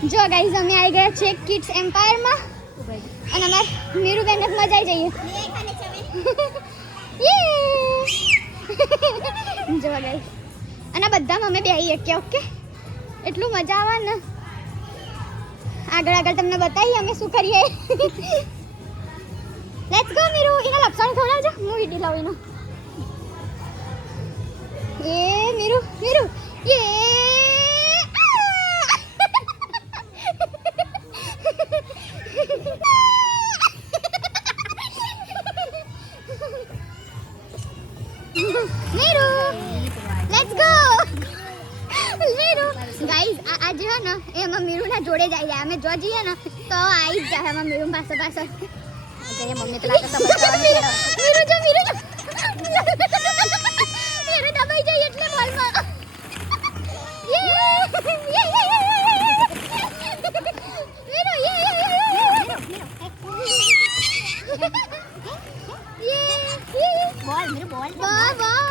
જો ગાઈઝ અમે આવી ગયા છે કિડ્સ એમ્પાયરમાં અને અમાર મીરુબેન મજા આવી જઈએ જો ગાઈઝ અને બધામાં અમે બેહીએ કે ઓકે એટલું મજા આવે ને આગળ આગળ તમને બતાવીએ અમે શું કરીએ લેટ્સ ગો મીરુ એના લપસણ ખવડાવજો હું વિડિયો લાવું એનો એ મીરુ મીરુ એ મીરુ લેટ્સ ગો મીરુ ગાઈઝ આજે હે ને એમાં મીરુના જોડે જ આવી જાય અમે જો જઈએ ને તો આવી જ જાય એમાં મીરુ પાસે પાસે મમ્મી તો લાગે સમજ મીરુ જો મીરુ દબાઈ જાય એટલે બોલમાં મીરુ બોલ મીરુ બોલ